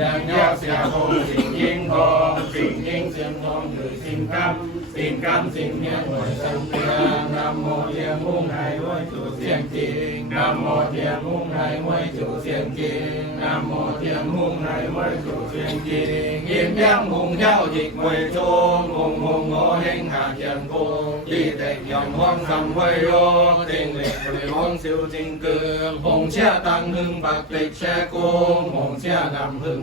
ยังยาเสียคงสิ่งยิ่งทองสิ่งยิ่งเสียงทองคือสิ่งคำสิ่งคำสิ่งเนี้ยหน่วยสังเตียงนำโมเทียงมุ่งให้ไว้สู่เสียงจริงนำโมเทียงมุ่งให้ไว้สู่เสียงจริงนำโมเทียงมุ่งให้ไว้สู่เสียงจริงยิ้มแย้มมุ่งเย้าจิกไว้โชงงงงงโงเฮงหาเทียงโกดีแต่ยอมห้องคำไว้โยเต็งเหล็กเลยห้องสิวจริงเกืองหงเชี่ยตังหึงปักติกแช่โกงหงเชี่ยดำหึง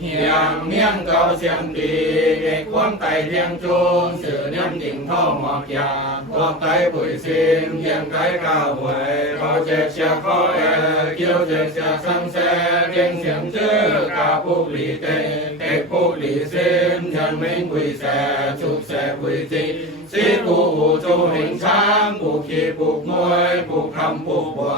เหียงเมียงเกาเสียงตีเอกควงไตเทียงจูงสื่อเนียมดิ่งท่อหมอกยาพวกไตปุ๋ยซินเยียงไตก้าวหวยเขาเจ็บเชียข้อเอเกี่ยวเจ็บเชียสังเสเก่งเสียงชื่อกาปุกหลีเตเอกปุกหลีซินยันไม่งปุยแสจุกแสปุยจีสีปูจูหิงช้างปูขีปูมวยปูคำปูบัว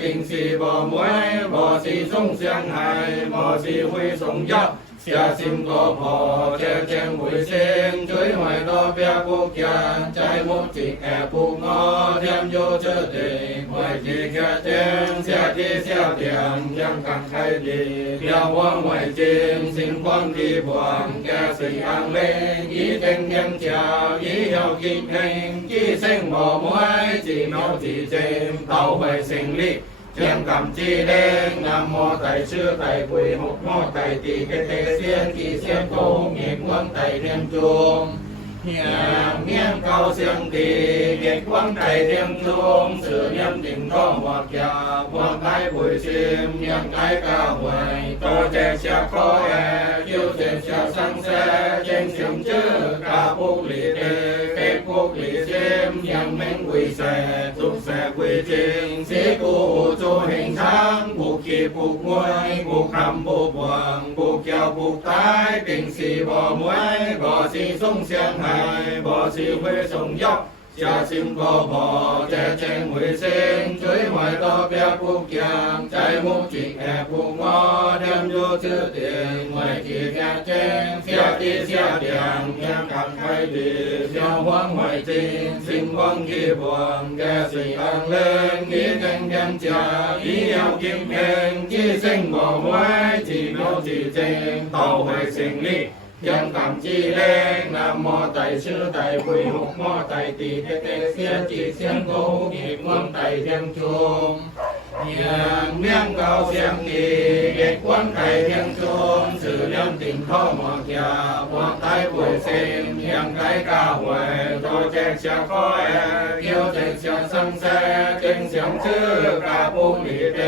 定是无美，不是众伤害，不是会重要。 เสียสิมก็พอเจียงเชียงหุยเซงช่วยหอยดอเปียกูกยาใจมุกจิกแอบผูกงอเตรียมโยเจอเดงหอยจีแค่เจงเสียที่เสียเตียงยังกังไขดีเดียวว่างหวยจิงสิ่งความดีบวงแกสิอังเลงยี่เต็งยังเจ้าอีเหี่ยวกินเฮงยี่เซงบ่มวยจีโนจีเจมเต้าไปสิ่งลิก เชียงกำจีแดงนำโมไตชื่อไตปุยหกโมไตตีเกเตเสียนกีเสียนโกงเหงวงไตเรียงจงเฮียงเมียงเกาเสียงตีเก็กวงไตเรียงจงสื่อเยี่ยมดิ่งร้องหวกยาหวกไตปุยชิมเยี่ยงไตกาหวยโตเจเชียคอแอยิ้วเจเชียสังแสเจงเสียงชื่อกาปุกหลีเตเก็กปุกหลีชิมยังเม้งกุยแสทุกแสกุยจริงสีกู ผูกมวยผูกคำผูกบวงผูกเกี่ยวผูกตายติ่งสีบ่อมวยบ่อสีส่งเสียงหายบ่อสีเวส่งย อกเสียซิมก็บ่อแจแจงหวยเส้นช่วยหวยต่อเปียผูกยางใจมุกจิกแอบผูกงอเดิมอยู่ชื่อเตี ยังต่ำจีแรงนำมอไตชื่อไตปุยหกมอไตตีเตเตเสียจีเสียงโกอีกม่วงไตเทียงชุมยังเมี่ยงเกาเสียงตีเด็กควนไตเทียงชุมสื่อเลี้ยงติ่งข้อหมอกยาพวกไตปุยเซนยังไตกาหวยโตแจกเชียคอแอเกี่ยวแจกเชียสังแสเก่งเสียงชื่อกาปุ่มดีเต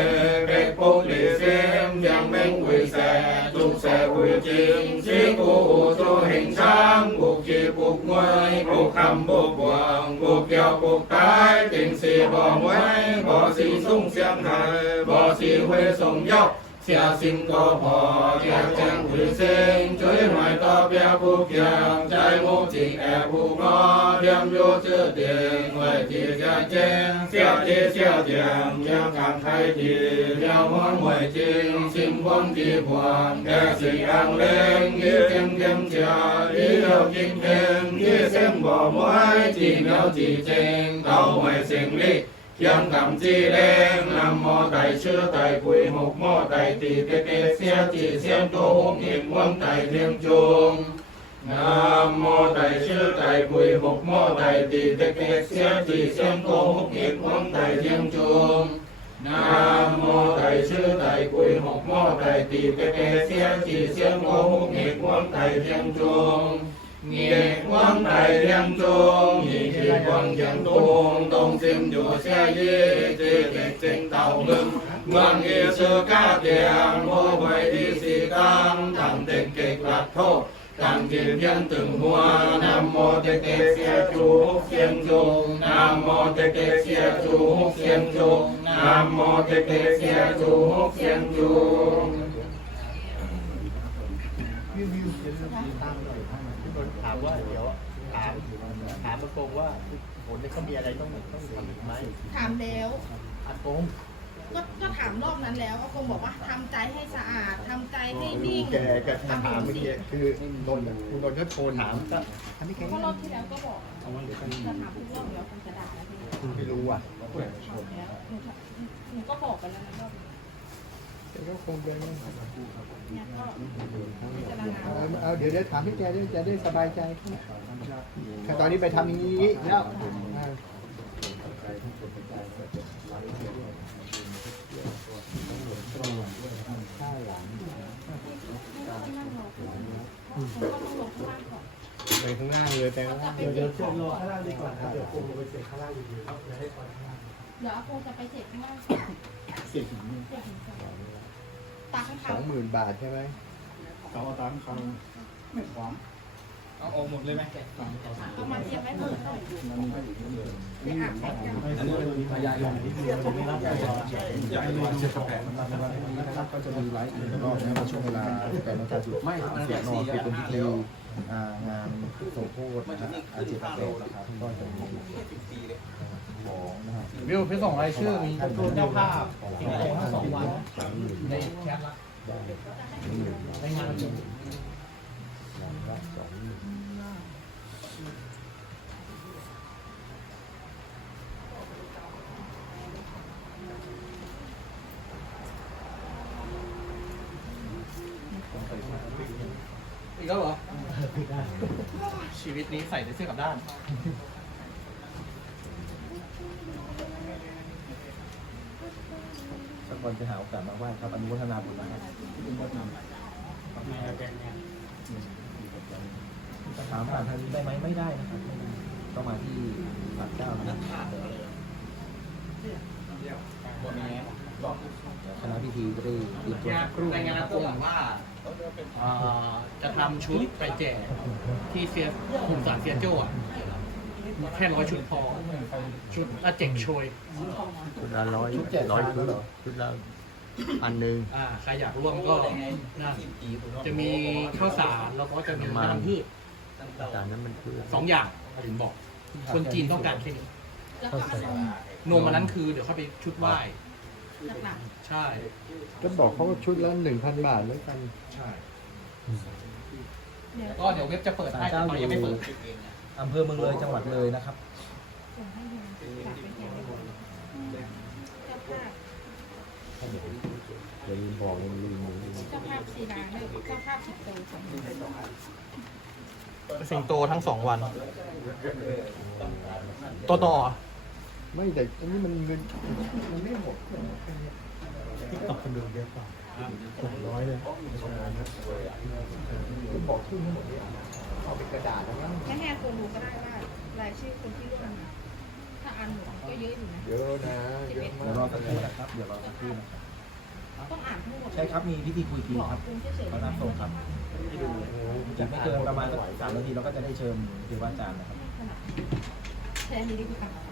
จิมชีกูโจเห็งช้างบุกจีบุกมวยบุกคำบุกบวงบุกเกี่ยวบุกตายติงสีบ่อมว้บ่สีสุ่งเสียงไทยบ่อสีเวส่งยก เสียสิ่งก็พอแกเจ้งหรือเสงช่วยหอยตอเปียผู้เกี่ยงใจมุจิแอผู้งอเดียมโยเจอเด่งไว้ที่แกเจ้งเสียทีเสียเดียงยังการไทยดีเดียวหัวหวยจริงสิ่งบนที่พวนแกสิ่งอังเลงยี่เต็มเต็มเจียยี่เดียวกินเต็มยี่เส้นบ่ไว้ที่เดียวที่เจงเต่าไว้เสียงลิ้ เทียมกำจีแดงนำโมไตชื่อไตปุยหกโมไตตีเตเตเสียจีเสียงโตหกเอกม่วงไตเรียงจงนำโมไตชื่อไตปุยหกโมไตตีเตเตเสียจีเสียงโตหกเอกม่วงไตเรียงจงนำโมไตชื่อไตปุยหกโมไตตีเตเตเสียจีเสียงโตหกเอกม่วงไตเรียงจง Nghiệp quang đại liên trung, nhị kỳ quang chẳng tung, tông sim dù xe yi, chỉ kịch sinh tàu ngưng. Ngoan nghi sư ca tiền, mô bày đi sĩ tăng, thẳng tịch kịch lạc thô. Thẳng kim nhân từng hoa, nam mô tê tê xe chú húc xiêm trung, nam mô tê tê xe chú húc xiêm trung, nam mô tê tê xe chú húc xiêm trung. ถามว่าเดี๋ยวถามถามอากงว่าผลเนี่ยเขามีอะไรต้องต้องทำอีกไหมถามแล้วอากงก็ก็ถามรอบนั้นแล้วก็คงบอกว่าทำใจให้สะอาดทำใจให้นิ่งแกแกถามเมื่อกี้คือนนท์คุณนนท์ก็โทรถามก็ทำไม่แกก็รอบที่แล้วก็บอกจะถามทุกรอบแล้วคงจะด่าแล้วพี่คุณไม่รู้อะแล้วหนูหนูก็บอกไปแล้วนะรอบนี้ แกก็คงเป็นเนี่ยก็พิจารณาเอาเอาเดี๋ยวเดี๋ยวถามพี่แกด้วยจะได้สบายใจถ้าตอนนี้ไปทำอย่างนี้แล้วอ่าไปข้างล่างเลยแต่ว่าเดี๋ยวเดี๋ยวเชิญรอข้างล่างดีกว่าเดี๋ยวคงไปเสร็จข้างล่างดีๆเดี๋ยวให้คอยข้างล่างเดี๋ยวคงจะไปเสร็จข้างล่างก่อนเสียงเสร็จถึง สองตาข้างสเขาองหมื่นบาทใช่ไหมเขาเอาตามเขาไม่พร้อมเอาออกหมดเลยไหมเอามาเตรียมไว้หมดเลยไปอาบแดดกันอันนี้เป็นพยายามที่เรียนตรงนี้รับใหญ่เลยเจ็ดแปดก็จะมีไลฟ์อีกรอบนะครับช่วงเวลาแต่ในการจุดไม่เสียงนอนคือเป็นพิธีอ่างานสมโพธินะครับอาเจตเตนะครับก็จะมีของนะครับวิวพี่ส่งรายชื่อมีเจ้าภาพอีกคน สองวันในแชทละในงานประชุมสองหมื่นอีกแล้วเหรอ ชีวิตนี้ใส่แต่เสื้อกลับด้าน สักวันจะหาโอกาสมาไหว้ครับอนุโมทนาบุญนะครับถามผ่านทางนี้ได้ไหมไม่ได้นะครับไม่ได้ต้องมาที่ศาลเจ้านะครับคณะพิธีจะได้เตรียมตัวงานในงานโกงว่าเอ่อจะทำชุดไปแจกที่เซียกลุ่มสารเซียโจ้อะ แค่ร้อยชุดพอ ชุดละเจ็กโชยชุดละร้อยชุดแจกร้อยทานชุดเหรอ ชุดละอันหนึ่งอ่าใครอยากร่วมก็นั่นจะมีข้าวสารแล้วก็จะมีน้ำพืชอาจารย์นั้นมันคือสองอย่างถึงบอก คนจีนต้องการแค่นี้แล้วก็อารมณ์นมอันนั้นคือเดี๋ยวเข้าไปชุดไหว้หนักใช่ก็บอกเขาว่าชุดละหนึ่งพันบาทแล้วกัน ใช่ๆเดี๋ยวก็เดี๋ยวเว็บจะเปิดศาลให้แต่เจ้าตอนอยังไม่เปิยู่ด อำเภอเมืองเลยจังหวัดเลยนะครับให้ดูฝากไปแจกให้ดูเจ้าภาพอย่าลืมบอกอย่าลืมลืมเจ้าภาพศิลาด้วยเจ้าภาพสิบโตสองสิงโตทั้งสองวันตัวต่อไม่แต่อันนี้มันเงินมันไม่หมดตอบคนดูเยอะกว่า หกร้อยเลยคุณบอกชื่อไม่หมดเลยเอาเป็นกระดาษแล้วมั้งแค่แค่คนดูก็ได้ว่ารายชื่อคนที่ร่วมถ้าอ่านหมดก็เยอะอยู่นะเยอะนะเยอะมาเดี๋ยวรอสักกครู่นะครับเดี๋ยวรอสักครู่นะครับต้องอ่านทั้งหมดใช่ครับมีพิธีคุยทีบอกครับคุณเฉยๆพระนักสงฆ์ครับจะไม่เกินประมาณสักสามนาทีเราก็จะได้เชิญเทวาจารย์นะครับแทนนี้ดีกว่า